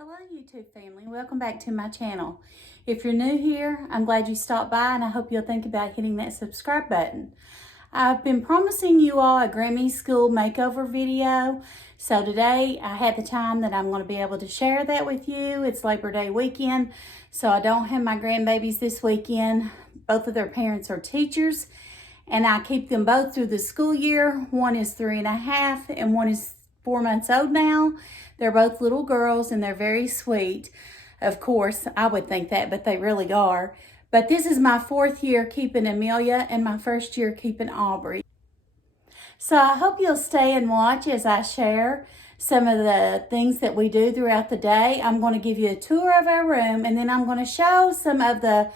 Hello YouTube family, welcome back to my channel. If you're new here, I'm glad you stopped by and I hope you'll think about hitting that subscribe button. I've been promising you all a Grammy School makeover video, so today I had the time that I'm going to be able to share that with you. It's Labor Day weekend, so I don't have my grandbabies this weekend. Both of their parents are teachers and I keep them both through the school year. One is 3.5 and one is 4 months old now. They're both little girls and they're very sweet. Of course, I would think that, but they really are. But this is my 4th year keeping Amelia and my 1st year keeping Aubrey. So I hope you'll stay and watch as I share some of the things that we do throughout the day. I'm going to give you a tour of our room and then I'm going to show some of the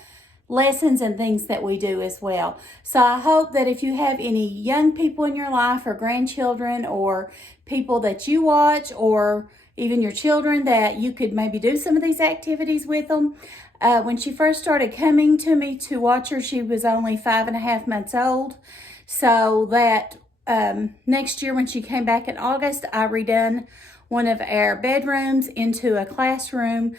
lessons and things that we do as well. So I hope that if you have any young people in your life or grandchildren or people that you watch or even your children, that you could maybe do some of these activities with them. When she first started coming to me to watch her, she was only 5.5 months old. So that next year when she came back in August, I redone one of our bedrooms into a classroom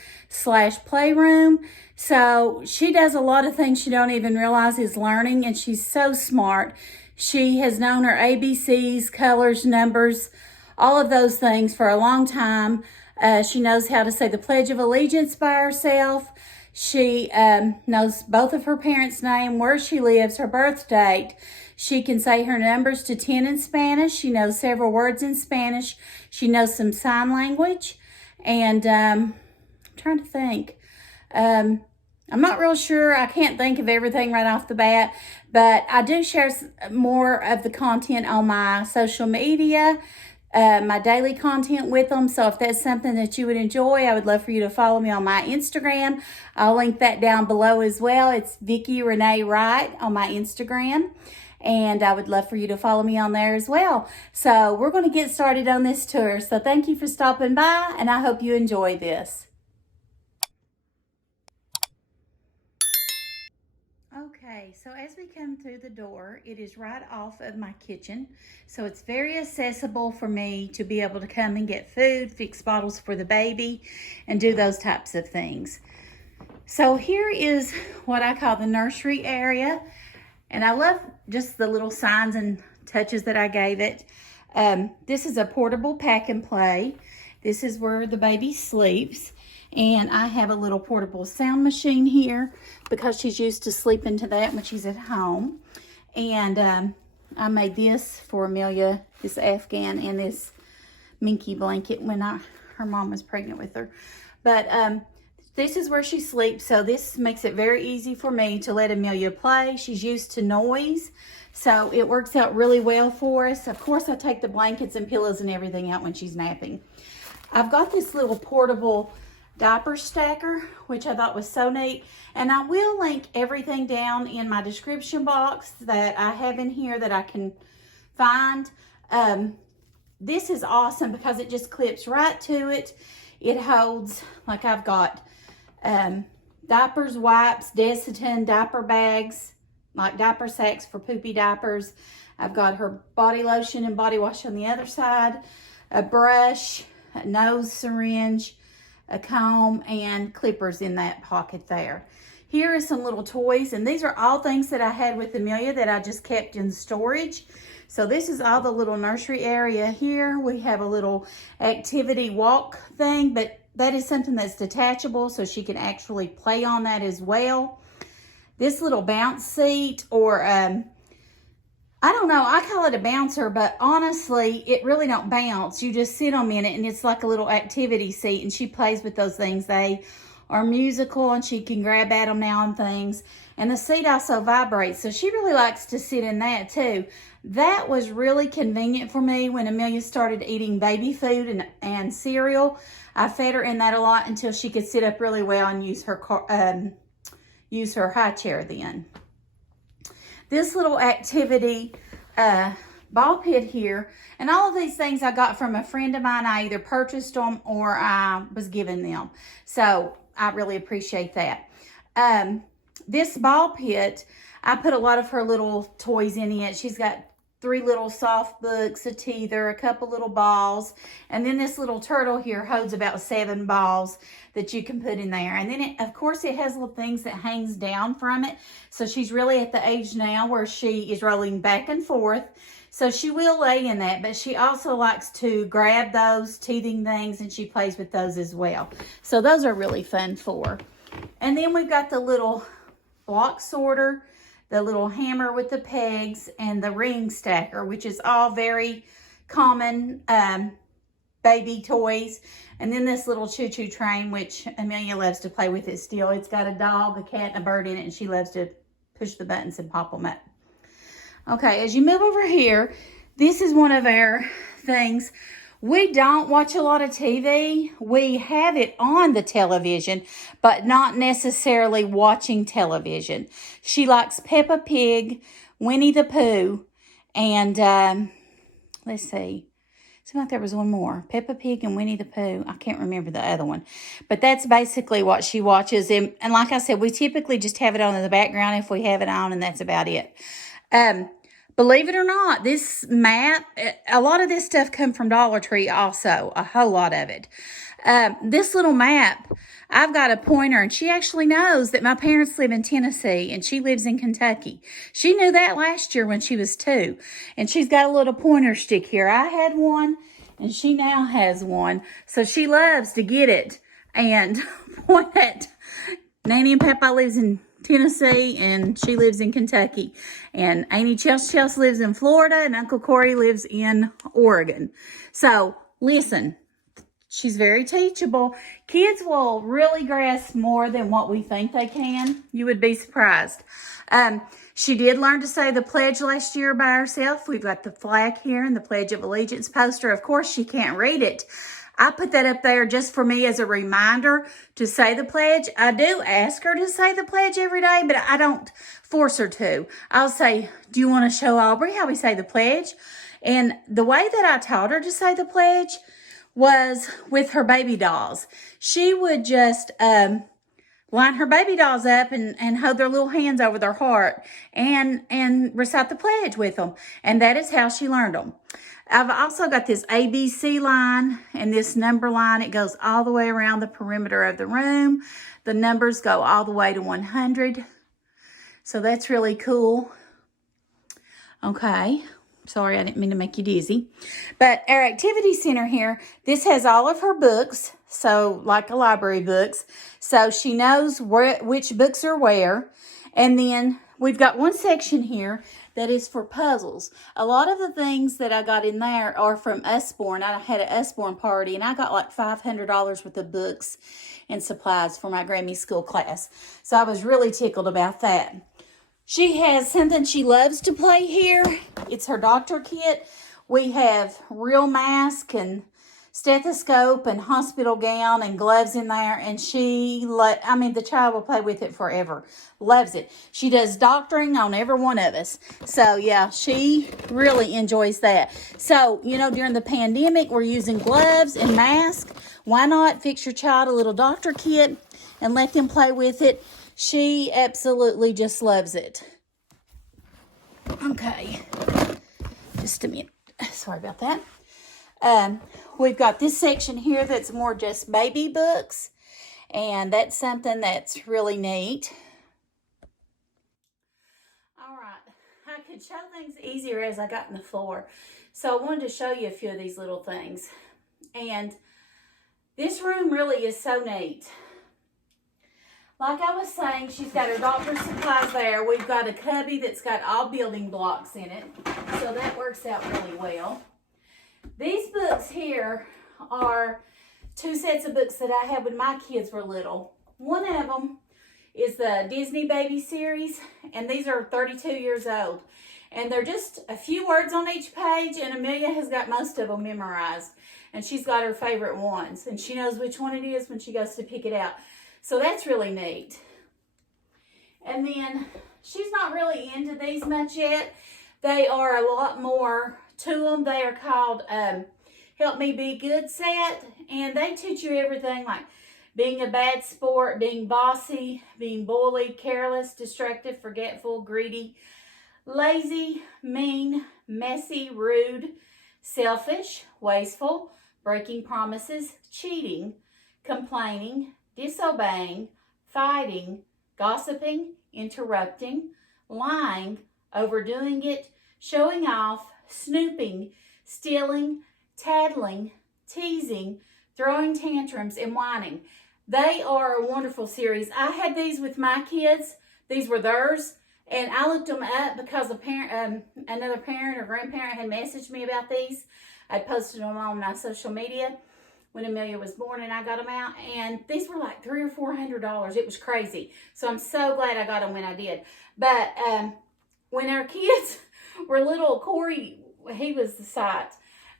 / playroom. So she does a lot of things she don't even realize is learning, and she's so smart. She has known her ABCs, colors, numbers, all of those things for a long time. She knows how to say the Pledge of Allegiance by herself. She knows both of her parents' name, where she lives, her birth date. She can say her numbers to 10 in Spanish. She knows several words in Spanish. She knows some sign language. And I'm trying to think. I'm not real sure. I can't think of everything right off the bat. But I do share more of the content on my social media, my daily content with them. So if that's something that you would enjoy, I would love for you to follow me on my Instagram. I'll link that down below as well. It's Vicki Renee Wright on my Instagram. And I would love for you to follow me on there as well. So we're going to get started on this tour. So thank you for stopping by, and I hope you enjoy this. Okay, so as we come through the door, it is right off of my kitchen. So it's very accessible for me to be able to come and get food, fix bottles for the baby, and do those types of things. So here is what I call the nursery area. And I love just the little signs and touches that I gave it. This is a portable pack and play. This is where the baby sleeps. And I have a little portable sound machine here because she's used to sleeping to that when she's at home. And I made this for Amelia, this Afghan, and this minky blanket when her mom was pregnant with her. But this is where she sleeps, so this makes it very easy for me to let Amelia play. She's used to noise, so it works out really well for us. Of course, I take the blankets and pillows and everything out when she's napping. I've got this little portable diaper stacker, which I thought was so neat. And I will link everything down in my description box that I have in here that I can find. This is awesome because it just clips right to it. It holds, like I've got diapers, wipes, Desitin, diaper bags, like diaper sacks for poopy diapers. I've got her body lotion and body wash on the other side, a brush, a nose syringe, a comb, and clippers in that pocket there. Here are some little toys, and these are all things that I had with Amelia that I just kept in storage. So this is all the little nursery area here. We have a little activity walk thing, but that is something that's detachable, so she can actually play on that as well. This little bounce seat, or I don't know, I call it a bouncer, but honestly, it really don't bounce. You just sit on it, and it's like a little activity seat, and she plays with those things. They are musical, and she can grab at them now and things. And the seat also vibrates, so she really likes to sit in that too. That was really convenient for me when Amelia started eating baby food and cereal. I fed her in that a lot until she could sit up really well and use her high chair then. This little activity ball pit here, and all of these things I got from a friend of mine. I either purchased them or I was given them. So I really appreciate that. This ball pit, I put a lot of her little toys in it. She's got 3 little soft books, a teether, a couple little balls, and then this little turtle here holds about 7 balls that you can put in there. And then, of course, it has little things that hangs down from it. So she's really at the age now where she is rolling back and forth. So she will lay in that, but she also likes to grab those teething things, and she plays with those as well. So those are really fun for her. And then we've got the little block sorter, the little hammer with the pegs, and the ring stacker, which is all very common baby toys. And then this little choo-choo train, which Amelia loves to play with it still. It's got a dog, a cat, and a bird in it, and she loves to push the buttons and pop them up. Okay, as you move over here, this is one of our things. We don't watch a lot of TV. We have it on the television, but not necessarily watching television. She likes Peppa Pig, Winnie the Pooh, and let's see. Seemed like there was one more. Peppa Pig and Winnie the Pooh. I can't remember the other one. But that's basically what she watches. And like I said, we typically just have it on in the background if we have it on, and that's about it. Believe it or not, this map, a lot of this stuff come from Dollar Tree also, a whole lot of it. This little map, I've got a pointer, and she actually knows that my parents live in Tennessee, and she lives in Kentucky. She knew that last year when she was 2, and she's got a little pointer stick here. I had one, and she now has one, so she loves to get it and point at. Nanny and Papa lives in Tennessee, and she lives in Kentucky. And Amy Chelsea lives in Florida, and Uncle Corey lives in Oregon. So, listen, she's very teachable. Kids will really grasp more than what we think they can. You would be surprised. She did learn to say the pledge last year by herself. We've got the flag here and the Pledge of Allegiance poster. Of course, she can't read it. I put that up there just for me as a reminder to say the pledge. I do ask her to say the pledge every day, but I don't force her to. I'll say, do you want to show Aubrey how we say the pledge? And the way that I taught her to say the pledge was with her baby dolls. She would just line her baby dolls up and hold their little hands over their heart and recite the pledge with them. And that is how she learned them. I've also got this ABC line and this number line. It goes all the way around the perimeter of the room. The numbers go all the way to 100. So that's really cool. Okay. Sorry, I didn't mean to make you dizzy. But our activity center here, this has all of her books. So like a library books. So she knows which books are where. And then we've got one section here that is for puzzles. A lot of the things that I got in there are from Usborne. I had an Usborne party, and I got like $500 worth of books and supplies for my Grammy School class. So I was really tickled about that. She has something she loves to play here. It's her doctor kit. We have real mask and stethoscope and hospital gown and gloves in there, and the child will play with it forever. Loves it. She does doctoring on every one of us. So yeah, she really enjoys that. So, during the pandemic, we're using gloves and masks. Why not fix your child a little doctor kit and let them play with it? She absolutely just loves it. Okay, just a minute. Sorry about that. We've got this section here that's more just baby books, and that's something that's really neat. All right, I could show things easier as I got in the floor, so I wanted to show you a few of these little things. And this room really is so neat. Like I was saying, she's got her doctor's supplies there. We've got a cubby that's got all building blocks in it, so that works out really well. These books here are 2 sets of books that I had when my kids were little. One of them is the Disney Baby series, and these are 32 years old. And they're just a few words on each page, and Amelia has got most of them memorized. And she's got her favorite ones, and she knows which one it is when she goes to pick it out. So that's really neat. And then she's not really into these much yet. They are a lot more to them. They are called Help Me Be Good set, and they teach you everything like being a bad sport, being bossy, being bullied, careless, destructive, forgetful, greedy, lazy, mean, messy, rude, selfish, wasteful, breaking promises, cheating, complaining, disobeying, fighting, gossiping, interrupting, lying, overdoing it, showing off, snooping, stealing, tattling, teasing, throwing tantrums, and whining. They are a wonderful series. I had these with my kids. These were theirs. And I looked them up because another parent or grandparent had messaged me about these. I posted them on my social media when Amelia was born, and I got them out. And these were like $300 or $400. It was crazy. So I'm so glad I got them when I did. But when our kids were little, Corey, he was the sight.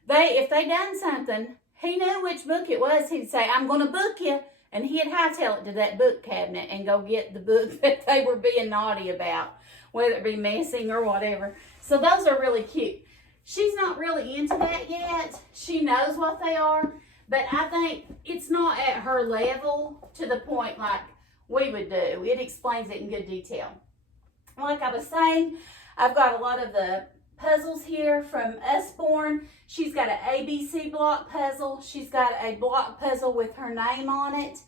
If they done something, he knew which book it was. He'd say, "I'm going to book you." And he'd hightail it to that book cabinet and go get the book that they were being naughty about, whether it be messing or whatever. So those are really cute. She's not really into that yet. She knows what they are, but I think it's not at her level to the point like we would do. It explains it in good detail. Like I was saying, I've got a lot of the puzzles here from Usborne. She's got an ABC block puzzle. She's got a block puzzle with her name on it.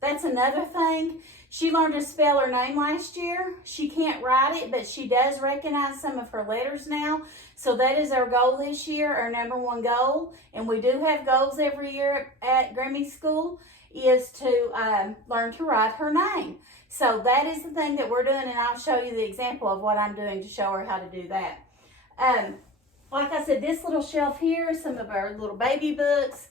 That's another thing. She learned to spell her name last year. She can't write it, but she does recognize some of her letters now. So that is our goal this year, our #1 goal. And we do have goals every year at Grammy School, is to learn to write her name. So that is the thing that we're doing, and I'll show you the example of what I'm doing to show her how to do that. Like I said, this little shelf here is some of our little baby books.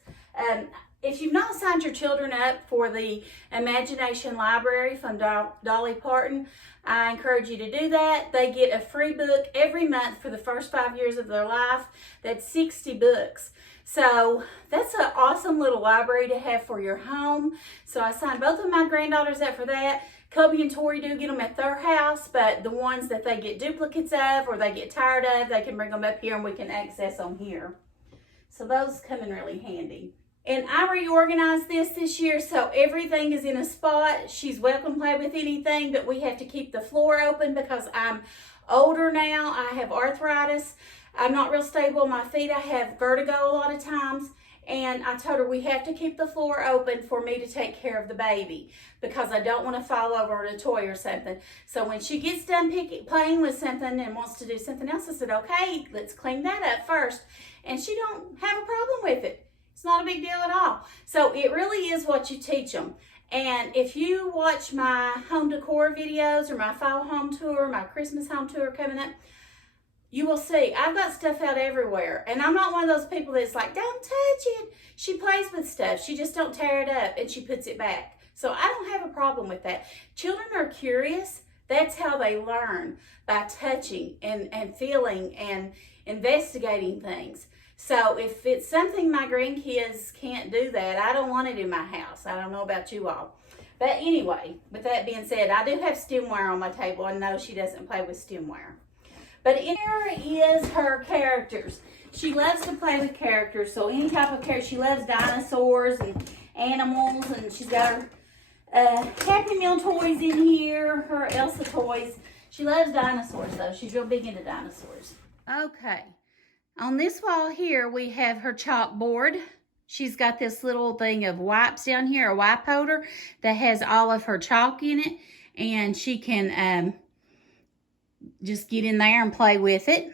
If you've not signed your children up for the Imagination Library from Dolly Parton, I encourage you to do that. They get a free book every month for the first 5 years of their life. That's 60 books. So that's an awesome little library to have for your home. So I signed both of my granddaughters up for that. Kobe and Tori do get them at their house, but the ones that they get duplicates of or they get tired of, they can bring them up here and we can access them here. So those come in really handy. And I reorganized this year, so everything is in a spot. She's welcome to play with anything, but we have to keep the floor open because I'm older now. I have arthritis. I'm not real stable on my feet. I have vertigo a lot of times. And I told her we have to keep the floor open for me to take care of the baby because I don't want to fall over on a toy or something. So when she gets done playing with something and wants to do something else, I said, okay, let's clean that up first. And she don't have a problem with it. It's not a big deal at all. So it really is what you teach them. And if you watch my home decor videos or my fall home tour, my Christmas home tour coming up, you will see I've got stuff out everywhere. And I'm not one of those people that's like, don't touch it. She plays with stuff. She just don't tear it up and she puts it back. So I don't have a problem with that. Children are curious. That's how they learn, by touching and feeling and investigating things. So if it's something my grandkids can't do that, I don't want it in my house. I don't know about you all. But anyway, with that being said, I do have stemware on my table. I know she doesn't play with stemware. But here is her characters. She loves to play with characters. So any type of character. She loves dinosaurs and animals. And she's got her Happy Meal toys in here. Her Elsa toys. She loves dinosaurs though. She's real big into dinosaurs. Okay. On this wall here, we have her chalkboard. She's got this little thing of wipes down here, a wipe holder that has all of her chalk in it. And she can just get in there and play with it.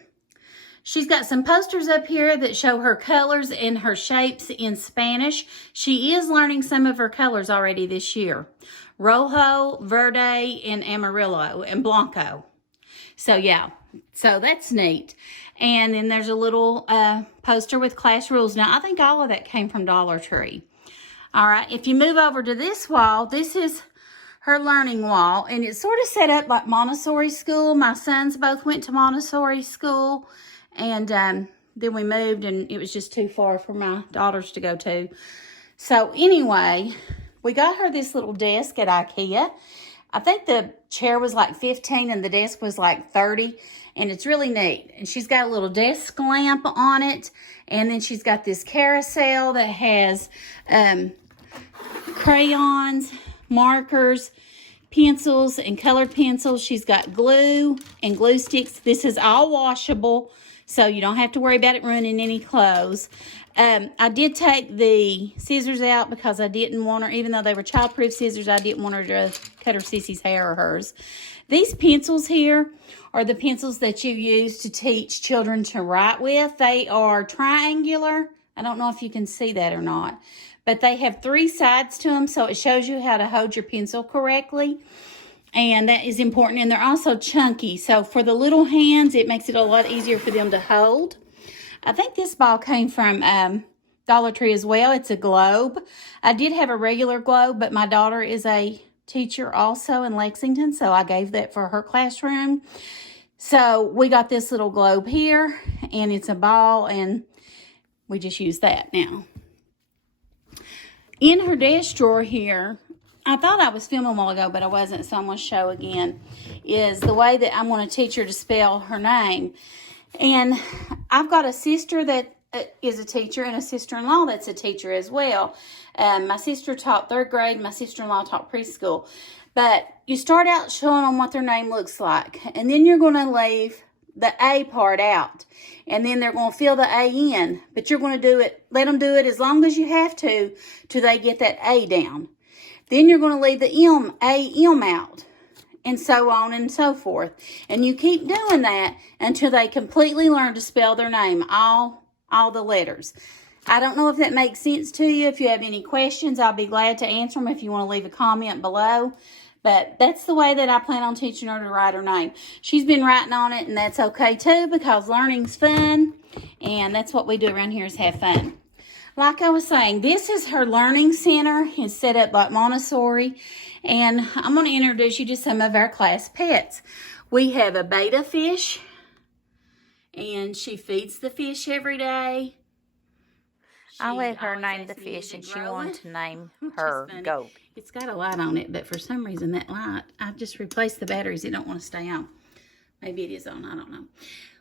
She's got some posters up here that show her colors and her shapes in Spanish. She is learning some of her colors already this year. Rojo, Verde, and Amarillo, and Blanco. So yeah, so that's neat. And then there's a little poster with class rules. Now, I think all of that came from Dollar Tree. All right, if you move over to this wall, this is her learning wall. And it's sort of set up like Montessori school. My sons both went to Montessori school. And then we moved and it was just too far for my daughters to go to. So anyway, we got her this little desk at IKEA. I think the chair was like 15 and the desk was like 30. And it's really neat. And she's got a little desk lamp on it. And then she's got this carousel that has crayons, markers, pencils and colored pencils. She's got glue and glue sticks. This is all washable, so you don't have to worry about it ruining any clothes. I did take the scissors out because I didn't want her, even though they were childproof scissors, I didn't want her to cut her Sissy's hair or hers. These pencils here are the pencils that you use to teach children to write with. They are triangular. I don't know if you can see that or not, but they have 3 sides to them, so it shows you how to hold your pencil correctly, and that is important. And they're also chunky, so for the little hands, it makes it a lot easier for them to hold. I think this ball came from Dollar Tree as well. It's a globe. I did have a regular globe, but my daughter is a teacher also in Lexington, so I gave that for her classroom. So we got this little globe here, and it's a ball, and we just use that now. In her desk drawer here, I thought I was filming a while ago, but I wasn't, so I'm going to show again, is the way that I'm going to teach her to spell her name. And I've got a sister that is a teacher and a sister-in-law that's a teacher as well. My sister taught 3rd grade. My sister-in-law taught preschool. But you start out showing them what their name looks like. And then you're going to leave the A part out. And then they're going to fill the A in. But you're going to do it, let them do it as long as you have to till they get that A down. Then you're going to leave the M out. And so on and so forth. And you keep doing that until they completely learn to spell their name, all the letters. I don't know if that makes sense to you. If you have any questions, I'll be glad to answer them if you want to leave a comment below. But that's the way that I plan on teaching her to write her name. She's been writing on it, and that's okay too, because learning's fun. And that's what we do around here, is have fun. Like I was saying, this is her learning center. It's set up like Montessori. And I'm going to introduce you to some of our class pets. We have a betta fish, and she feeds the fish every day. I let her name the fish, and she wanted to name her Goat. It's got a light on it, but for some reason that light, I just replaced the batteries. It don't want to stay on. Maybe it is on. I don't know.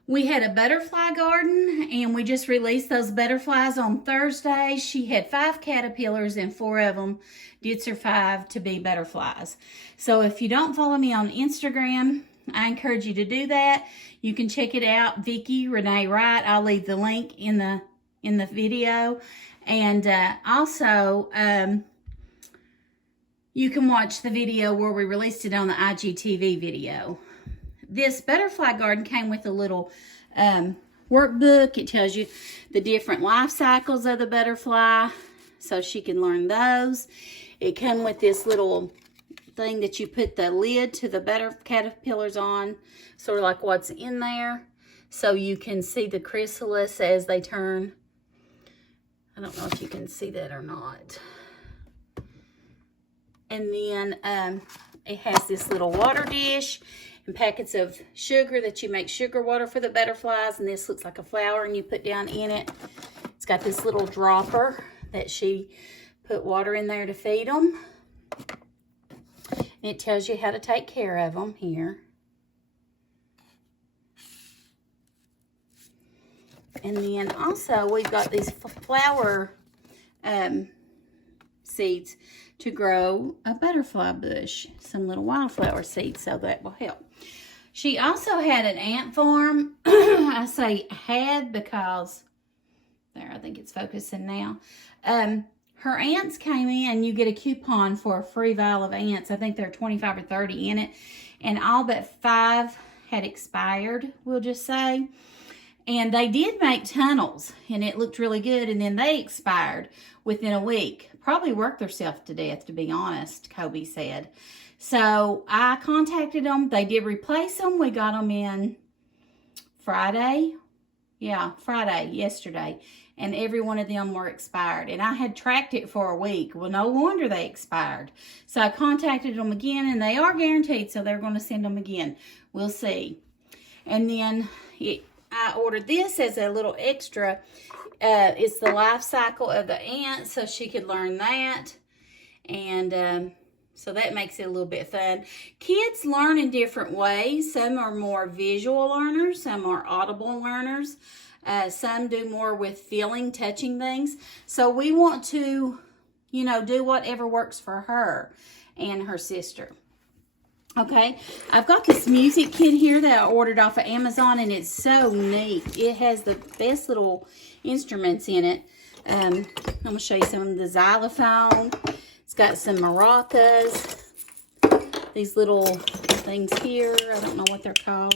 We had a butterfly garden, and we just released those butterflies on Thursday. She had 5 caterpillars, and 4 of them did survive to be butterflies. So if you don't follow me on Instagram, I encourage you to do that. You can check it out, Vicki Renee Wright. I'll leave the link in the video. And also, you can watch the video where we released it on the IGTV video. This butterfly garden came with a little workbook. It tells you the different life cycles of the butterfly, so she can learn those. It came with this little thing that you put the lid to the caterpillars on, sort of like what's in there, so you can see the chrysalis as they turn. I don't know if you can see that or not. And then it has this little water dish and packets of sugar that you make sugar water for the butterflies. And this looks like a flower, and you put down in it. It's got this little dropper that she put water in there to feed them. And it tells you how to take care of them here. And then also we've got these flower seeds to grow a butterfly bush, some little wildflower seeds, so that will help. She also had an ant farm. I say had because, there, I think it's focusing now. Her ants came in, you get a coupon for a free vial of ants. I think there are 25 or 30 in it, and all but 5 had expired, we'll just say. And they did make tunnels, and it looked really good, and then they expired within a week. Probably worked themselves to death, to be honest, Kobe said. So I contacted them. They did replace them. We got them in Friday. Yeah, Friday, yesterday. And every one of them were expired. And I had tracked it for a week. Well, no wonder they expired. So I contacted them again, and they are guaranteed, so they're going to send them again. We'll see. And then I ordered this as a little extra. It's the life cycle of the ant, so she could learn that. And so that makes it a little bit fun. Kids learn in different ways. Some are more visual learners. Some are audible learners. Some do more with feeling, touching things. So we want to, do whatever works for her and her sister. Okay, I've got this music kit here that I ordered off of Amazon, and it's so neat. It has the best little instruments in it. I'm going to show you some of the xylophone. It's got some maracas. These little things here, I don't know what they're called.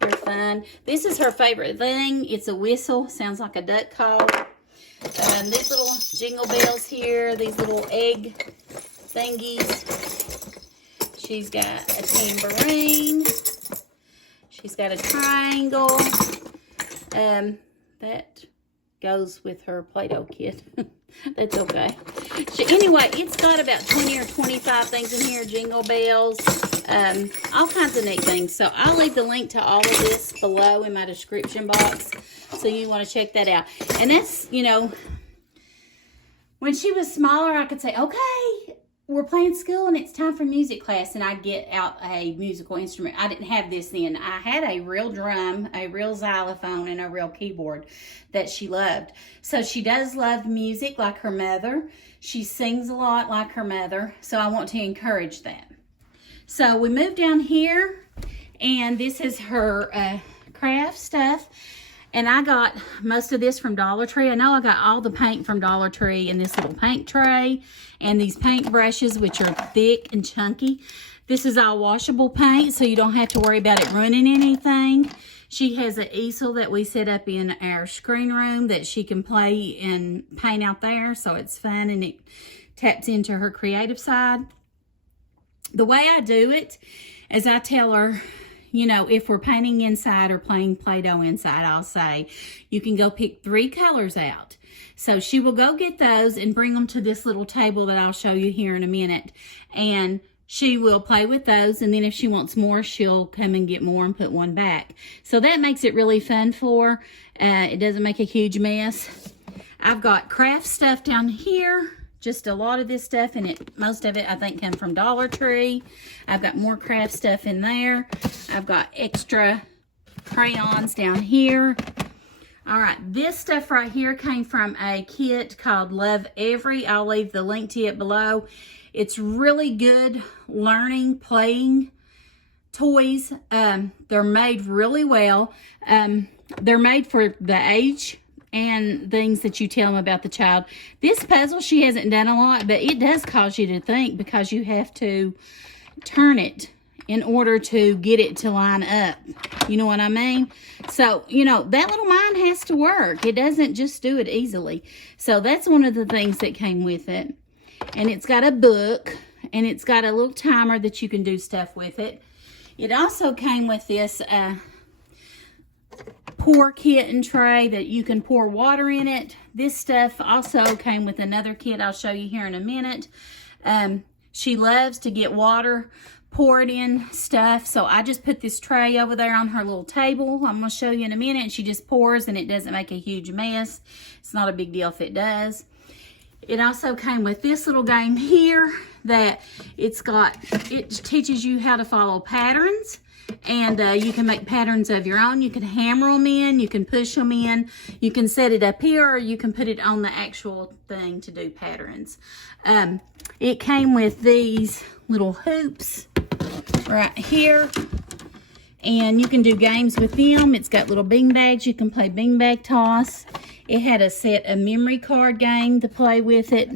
They're fun. This is her favorite thing. It's a whistle. Sounds like a duck call. These little jingle bells here. These little egg thingies. She's got a tambourine. She's got a triangle. That goes with her Play-Doh kit. That's okay. Anyway, it's got about 20 or 25 things in here. Jingle bells. All kinds of neat things. So I'll leave the link to all of this below in my description box. So you want to check that out. And that's, you know, when she was smaller, I could say, okay, we're playing school and it's time for music class, and I'd get out a musical instrument. I didn't have this then. I had a real drum, a real xylophone, and a real keyboard that she loved. So she does love music like her mother. She sings a lot like her mother, so I want to encourage that. So we moved down here, and this is her craft stuff. And I got most of this from Dollar Tree. I know I got all the paint from Dollar Tree in this little paint tray. And these paint brushes, which are thick and chunky. This is all washable paint, so you don't have to worry about it ruining anything. She has an easel that we set up in our screen room that she can play and paint out there. So it's fun, and it taps into her creative side. The way I do it is I tell her, you know, if we're painting inside or playing Play-Doh inside, I'll say, you can go pick 3 colors out. So she will go get those and bring them to this little table that I'll show you here in a minute. And she will play with those. And then if she wants more, she'll come and get more and put one back. So that makes it really fun for her. It doesn't make a huge mess. I've got craft stuff down here. Just a lot of this stuff, and most of it I think come from Dollar Tree. I've got more craft stuff in there. I've got extra crayons down here. All right, this stuff right here came from a kit called Love Every. I'll leave the link to it below. It's really good learning, playing toys. They're made really well. They're made for the age and things that you tell them about the child. This puzzle, she hasn't done a lot, but it does cause you to think, because you have to turn it in order to get it to line up. You know what I mean? So, you know, that little mind has to work. It doesn't just do it easily. So that's one of the things that came with it. And it's got a book, and it's got a little timer that you can do stuff with it. It also came with this pour kit and tray that you can pour water in it. This stuff also came with another kit I'll show you here in a minute. She loves to get water poured in stuff, so I just put this tray over there on her little table. I'm going to show you in a minute, and she just pours, and it doesn't make a huge mess. It's not a big deal if it does. It also came with this little game here that it teaches you how to follow patterns. And you can make patterns of your own. You can hammer them in. You can push them in. You can set it up here, or you can put it on the actual thing to do patterns. It came with these little hoops right here. And you can do games with them. It's got little bean bags. You can play beanbag toss. It had a memory card game to play with it.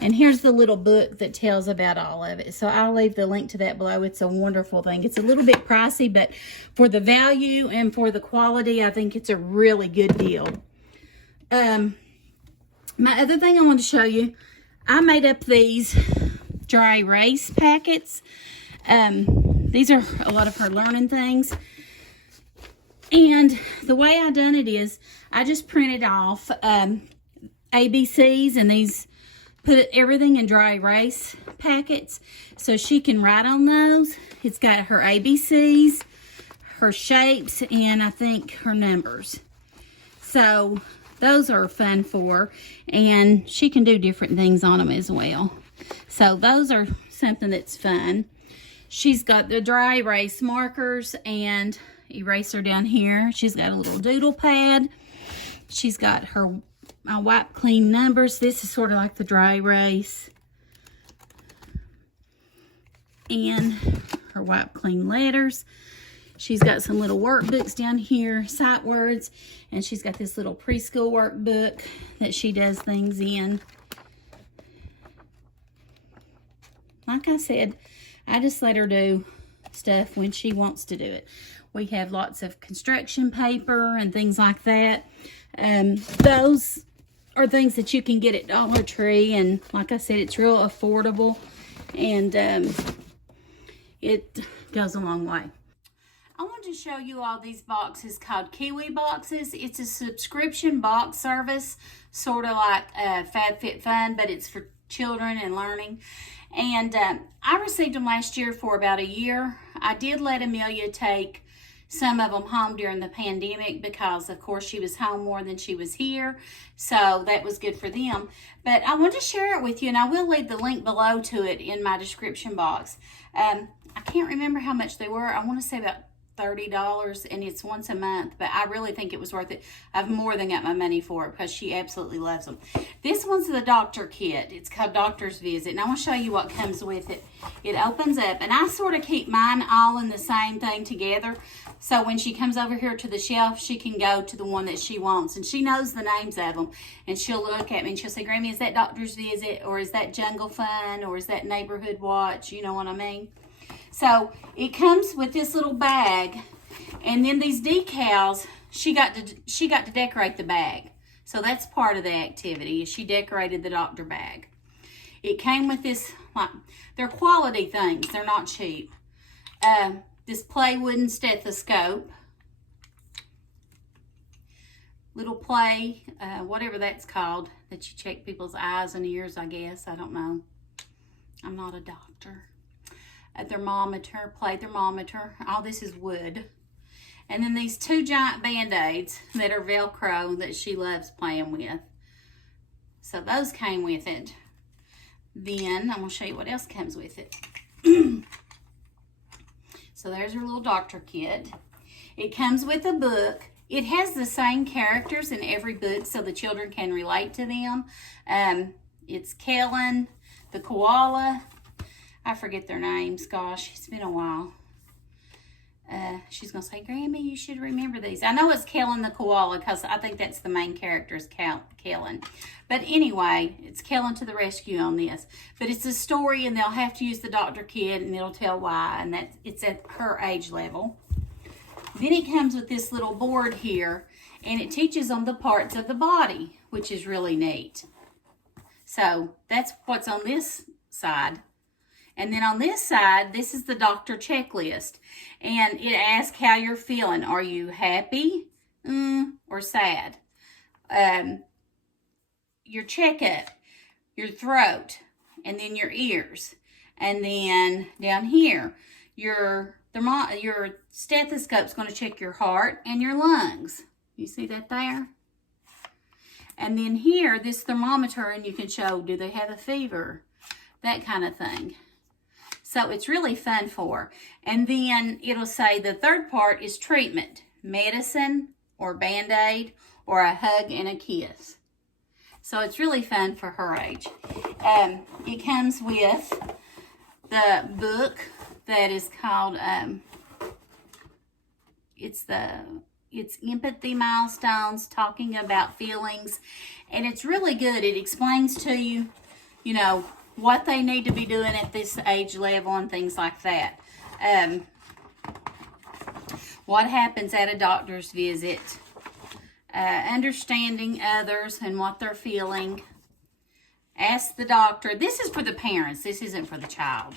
And here's the little book that tells about all of it. So I'll leave the link to that below. It's a wonderful thing. It's a little bit pricey, but for the value and for the quality, I think it's a really good deal. My other thing I want to show you, I made up these dry erase packets. These are a lot of her learning things. And the way I done it is I just printed off ABCs, and these put everything in dry erase packets so she can write on those. It's got her ABCs, her shapes, and I think her numbers. So those are fun for her, and she can do different things on them as well. So those are something that's fun. She's got the dry erase markers and eraser down here. She's got a little doodle pad. She's got her wipe clean numbers. This is sort of like the dry erase. And her wipe clean letters. She's got some little workbooks down here, sight words, and she's got this little preschool workbook that she does things in. Like I said, I just let her do stuff when she wants to do it. We have lots of construction paper and things like that. Those are things that you can get at Dollar Tree, and like I said, it's real affordable, and it goes a long way. I want to show you all these boxes called Kiwi Boxes. It's a subscription box service, sort of like FabFitFun, but it's for children and learning. And I received them last year for about a year. I did let Amelia take some of them home during the pandemic because, of course, she was home more than she was here. So that was good for them. But I want to share it with you, and I will leave the link below to it in my description box. I can't remember how much they were. I want to say about $30, and it's once a month, but I really think it was worth it. I've more than got my money for it because she absolutely loves them. This one's the doctor kit. It's called Doctor's Visit, and I want to show you what comes with it. It opens up, and I sort of keep mine all in the same thing together, so when she comes over here to the shelf, she can go to the one that she wants, and she knows the names of them, and she'll look at me and she'll say, Grammy, is that Doctor's Visit, or is that Jungle Fun, or is that Neighborhood Watch? You know what I mean? So it comes with this little bag, and then these decals. She got to decorate the bag, so that's part of the activity. She decorated the doctor bag. It came with this, like, they're quality things. They're not cheap. This play wooden stethoscope, little play, whatever that's called, that you check people's eyes and ears. I guess I don't know. I'm not a doctor. A thermometer, play thermometer. All this is wood. And then these two giant Band-Aids that are Velcro that she loves playing with. So those came with it. Then I'm going to show you what else comes with it. So there's her little doctor kit. It comes with a book. It has the same characters in every book so the children can relate to them. It's Kellen, the koala. I forget their names. Gosh, it's been a while. She's going to say, Grammy, you should remember these. I know it's Kellen the koala because I think that's the main character is Kellen. But anyway, it's Kellen to the rescue on this. But it's a story, and they'll have to use the doctor kit, and it'll tell why, and that it's at her age level. Then it comes with this little board here, and it teaches them the parts of the body, which is really neat. So that's what's on this side. And then on this side, this is the doctor checklist. And it asks how you're feeling. Are you happy or sad? Your checkup, your throat, and then your ears. And then down here, your stethoscope's going to check your heart and your lungs. You see that there? And then here, this thermometer, and you can show, do they have a fever? That kind of thing. So it's really fun for her. And then it'll say the third part is treatment, medicine or Band-Aid or a hug and a kiss. So it's really fun for her age. It comes with the book that is called, it's Empathy Milestones, talking about feelings. And it's really good. It explains to you, you know, what they need to be doing at this age level and things like that. What happens at a doctor's visit. Understanding others and what they're feeling. Ask the doctor. This is for the parents. This isn't for the child.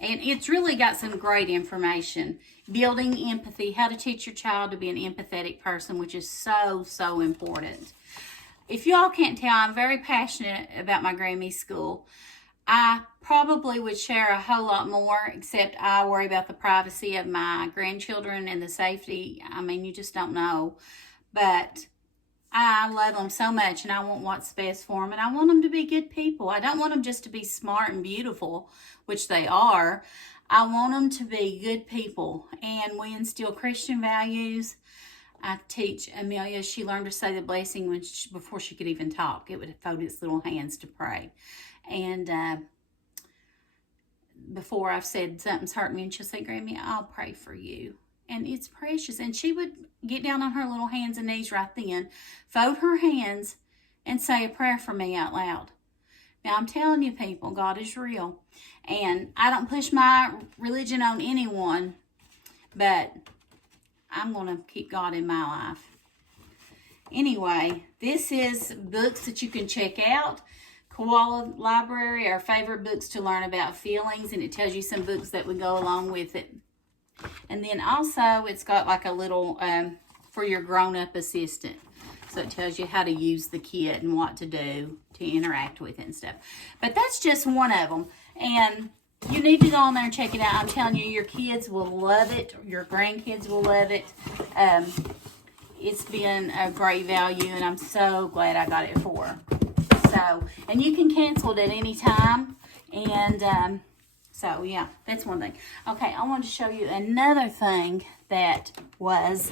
And it's really got some great information. Building empathy. How to teach your child to be an empathetic person, which is so, so important. If y'all can't tell, I'm very passionate about my Grammy School. I probably would share a whole lot more, except I worry about the privacy of my grandchildren and the safety. I mean, you just don't know. But I love them so much, and I want what's best for them. And I want them to be good people. I don't want them just to be smart and beautiful, which they are. I want them to be good people. And we instill Christian values. I teach Amelia, she learned to say the blessing before she could even talk. It would fold its little hands to pray. And before I've said something's hurt me, and she'll say, Grammy, I'll pray for you. And it's precious. And she would get down on her little hands and knees right then, fold her hands, and say a prayer for me out loud. Now, I'm telling you, people, God is real. And I don't push my religion on anyone, but I'm going to keep God in my life. Anyway, this is books that you can check out. Koala Library, our favorite books to learn about feelings, and it tells you some books that would go along with it. And then also, it's got like a little for your grown-up assistant. So it tells you how to use the kit and what to do to interact with it and stuff. But that's just one of them. And you need to go on there and check it out. I'm telling you, your kids will love it. Your grandkids will love it. It's been a great value, and I'm so glad I got it for her. So, and you can cancel it at any time. And so, yeah, that's one thing. Okay, I want to show you another thing that was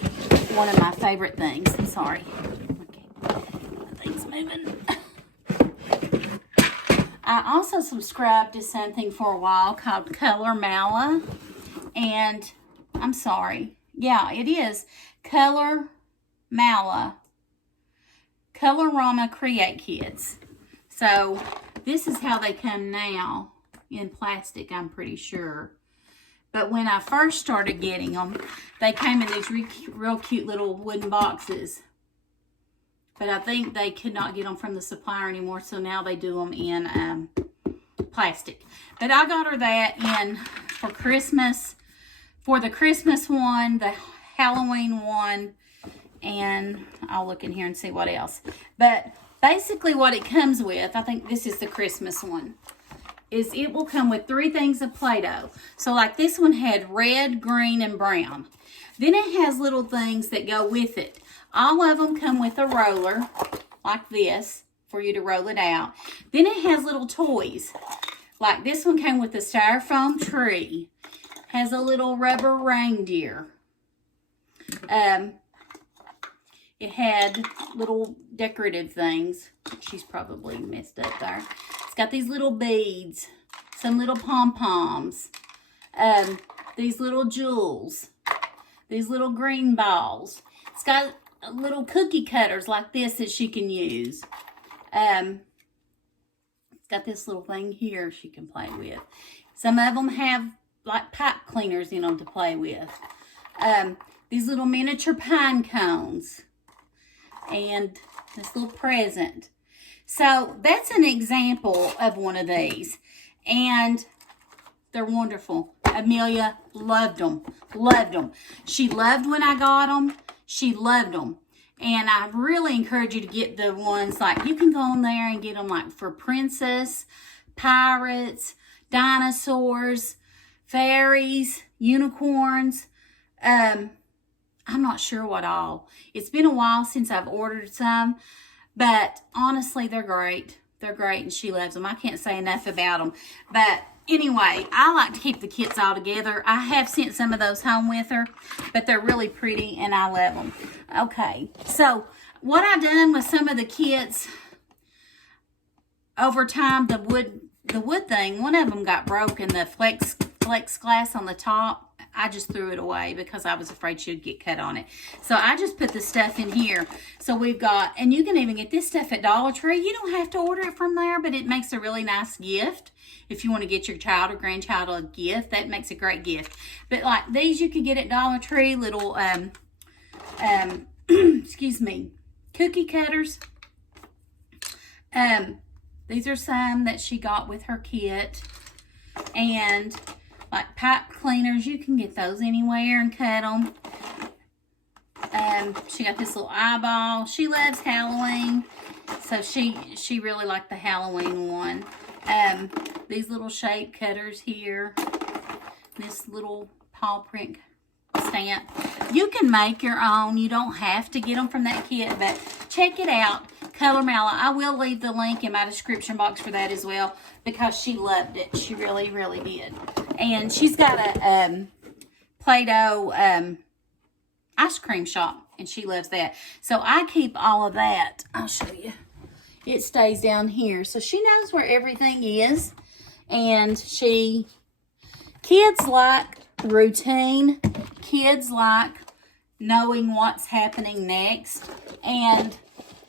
one of my favorite things. I'm sorry. Okay, the thing's moving. I also subscribed to something for a while called Color Mala. And I'm sorry. Yeah, it is. Color Mala. Colorama Create Kits. So, this is how they come now. In plastic, I'm pretty sure. But when I first started getting them, they came in these real cute little wooden boxes. But I think they could not get them from the supplier anymore, so now they do them in plastic. But I got her that in for Christmas, for the Christmas one, the Halloween one, and I'll look in here and see what else. But basically what it comes with, I think this is the Christmas one, is it will come with 3 things of Play-Doh. So like this one had red, green, and brown. Then it has little things that go with it. All of them come with a roller, like this, for you to roll it out. Then it has little toys. Like this one came with a styrofoam tree. Has a little rubber reindeer. It had little decorative things. She's probably messed up there. It's got these little beads, some little pom-poms, these little jewels, these little green balls. It's got little cookie cutters like this that she can use. It's got this little thing here she can play with. Some of them have like pipe cleaners in them to play with. These little miniature pine cones. And this little present. So that's an example of one of these. And they're wonderful. Amelia loved them. Loved them. She loved when I got them. She loved them. And I really encourage you to get the ones like, you can go on there and get them like for princess, pirates, dinosaurs, fairies, unicorns. I'm not sure what all. It's been a while since I've ordered some, but honestly, they're great. They're great, and she loves them. I can't say enough about them. But anyway, I like to keep the kits all together. I have sent some of those home with her, but they're really pretty, and I love them. Okay, so what I've done with some of the kits over time, the wood thing, one of them got broken, the flex glass on the top. I just threw it away because I was afraid she'd get cut on it. So I just put the stuff in here. So we've got, and you can even get this stuff at Dollar Tree. You don't have to order it from there, but it makes a really nice gift. If you want to get your child or grandchild a gift, that makes a great gift. But like these you can get at Dollar Tree, little, excuse me, cookie cutters. These are some that she got with her kit. And like pipe cleaners, you can get those anywhere and cut them. She got this little eyeball. She loves Halloween, so she really liked the Halloween one. These little shape cutters here. This little paw print stamp. You can make your own. You don't have to get them from that kit, but check it out. Color Mala. I will leave the link in my description box for that as well because she loved it. She really, really did. And she's got a Play-Doh ice cream shop, and she loves that. So I keep all of that. I'll show you. It stays down here. So she knows where everything is, and she Kids like routine. Kids like knowing what's happening next. And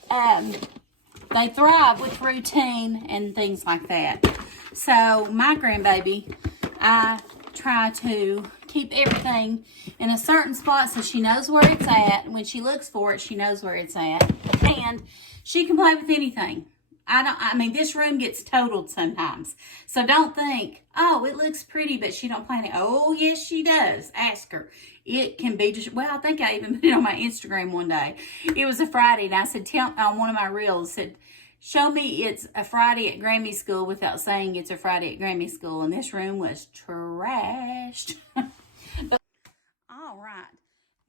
they thrive with routine and things like that. So my grandbaby, I try to keep everything in a certain spot so she knows where it's at. When she looks for it, she knows where it's at. And she can play with anything. I mean, this room gets totaled sometimes. So don't think, oh, it looks pretty, but she don't play in it. Oh, yes, she does. Ask her. It can be just, well, I think I even put it on my Instagram one day. It was a Friday, and I said, on one of my reels, said, show me it's a Friday at Grammy School without saying it's a Friday at Grammy School. And this room was trashed. All right.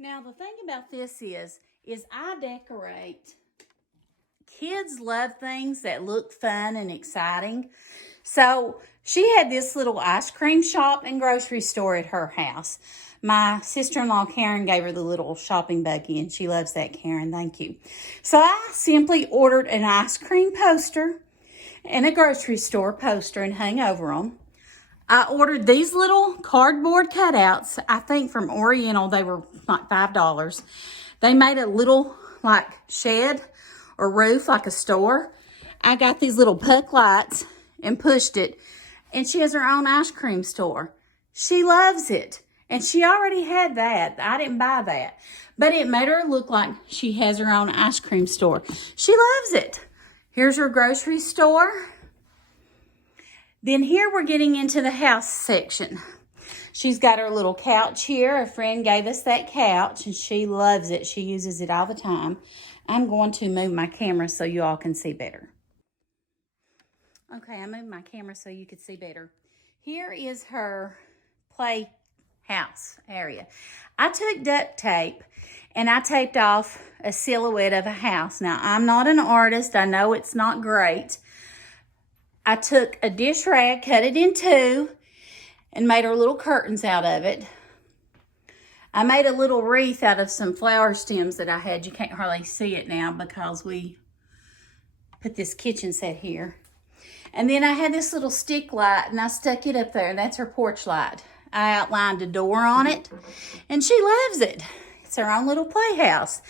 Now, the thing about this is I decorate. Kids love things that look fun and exciting. So she had this little ice cream shop and grocery store at her house. My sister-in-law, Karen, gave her the little shopping buggy, and she loves that, Karen. Thank you. So I simply ordered an ice cream poster and a grocery store poster and hung over them. I ordered these little cardboard cutouts, I think from Oriental. They were like $5. They made a little like shed or roof like a store. I got these little puck lights and pushed it, and she has her own ice cream store. She loves it, and she already had that. I didn't buy that, but it made her look like she has her own ice cream store. She loves it. Here's her grocery store. Then here we're getting into the house section. She's got her little couch here. A friend gave us that couch, and she loves it. She uses it all the time. I'm going to move my camera so you all can see better. Okay, I moved my camera so you could see better. Here is her playhouse area. I took duct tape and I taped off a silhouette of a house. Now, I'm not an artist. I know it's not great. I took a dish rag, cut it in two, and made her little curtains out of it. I made a little wreath out of some flower stems that I had. You can't hardly see it now because we put this kitchen set here. And then I had this little stick light, and I stuck it up there. That's her porch light. I outlined a door on it, and she loves it. It's her own little playhouse.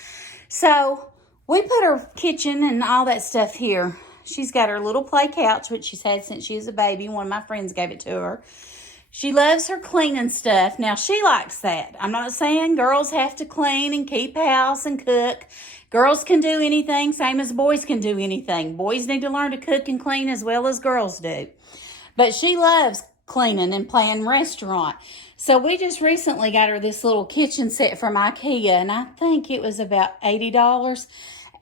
So we put her kitchen and all that stuff here. She's got her little play couch, which she's had since she was a baby. One of my friends gave it to her. She loves her cleaning stuff. Now, she likes that. I'm not saying girls have to clean and keep house and cook. Girls can do anything, same as boys can do anything. Boys need to learn to cook and clean as well as girls do. But she loves cleaning and playing restaurant. So we just recently got her this little kitchen set from IKEA, and I think it was about $80.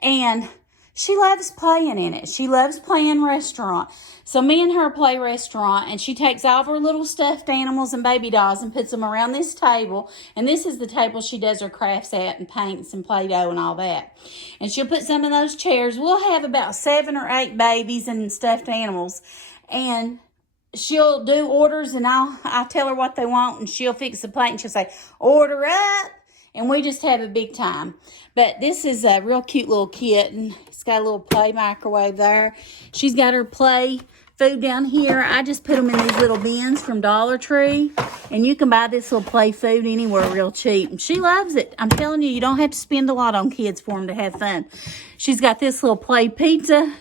And she loves playing in it. She loves playing restaurant. So me and her play restaurant, and she takes all of her little stuffed animals and baby dolls and puts them around this table. And this is the table she does her crafts at and paints and Play-Doh and all that. And she'll put some of those chairs. We'll have about 7 or 8 babies and stuffed animals. And she'll do orders, and I'll tell her what they want, and she'll fix the plate, and she'll say, order up. And we just have a big time. But this is a real cute little kitten. It's got a little play microwave there. She's got her play food down here. I just put them in these little bins from Dollar Tree. And you can buy this little play food anywhere real cheap. And she loves it. I'm telling you, you don't have to spend a lot on kids for them to have fun. She's got this little play pizza.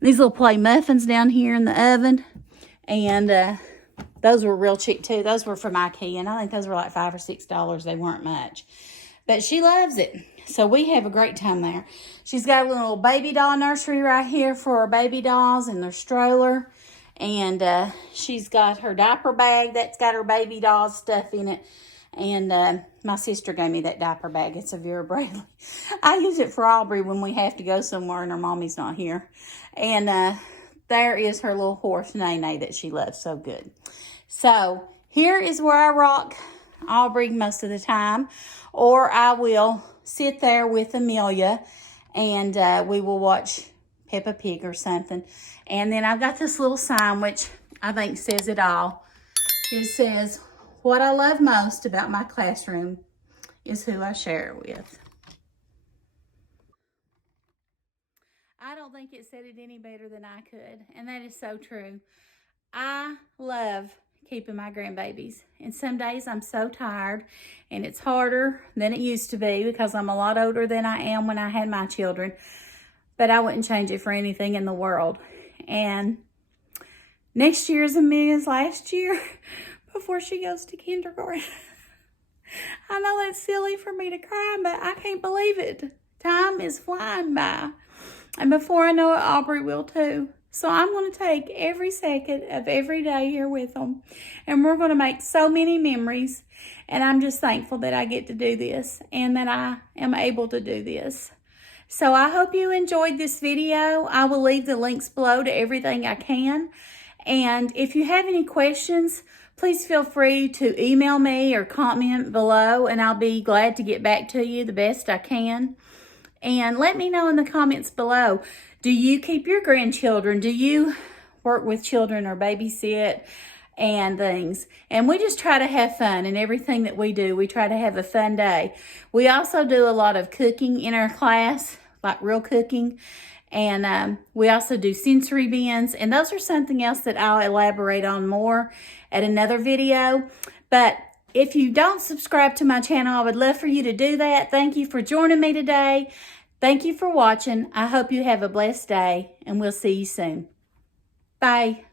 These little play muffins down here in the oven. And those were real cheap too. Those were from IKEA, and I think those were like $5 or $6. They weren't much. But she loves it. So we have a great time there. She's got a little baby doll nursery right here for her baby dolls and their stroller. And she's got her diaper bag that's got her baby doll stuff in it. And my sister gave me that diaper bag. It's a Vera Bradley. I use it for Aubrey when we have to go somewhere and her mommy's not here. And there is her little horse, Nene, that she loves so good. So here is where I rock Aubrey most of the time. Or I will sit there with Amelia and we will watch Peppa Pig or something. And then I've got this little sign which I think says it all. It says, what I love most about my classroom is who I share it with. I don't think it said it any better than I could. And that is so true. I love keeping my grandbabies. And some days I'm so tired, and it's harder than it used to be because I'm a lot older than I am when I had my children. But I wouldn't change it for anything in the world. And next year is Amelia's last year before she goes to kindergarten. I know that's silly for me to cry, but I can't believe it. Time is flying by. And before I know it, Aubrey will too. So I'm going to take every second of every day here with them. And we're going to make so many memories. And I'm just thankful that I get to do this and that I am able to do this. So I hope you enjoyed this video. I will leave the links below to everything I can. And if you have any questions, please feel free to email me or comment below, and I'll be glad to get back to you the best I can. And let me know in the comments below, do you keep your grandchildren? Do you work with children or babysit and things? And we just try to have fun in everything that we do. We try to have a fun day. We also do a lot of cooking in our class, like real cooking. And we also do sensory bins, and those are something else that I'll elaborate on more at another video. But if you don't subscribe to my channel, I would love for you to do that. Thank you for joining me today. Thank you for watching. I hope you have a blessed day, and we'll see you soon. Bye.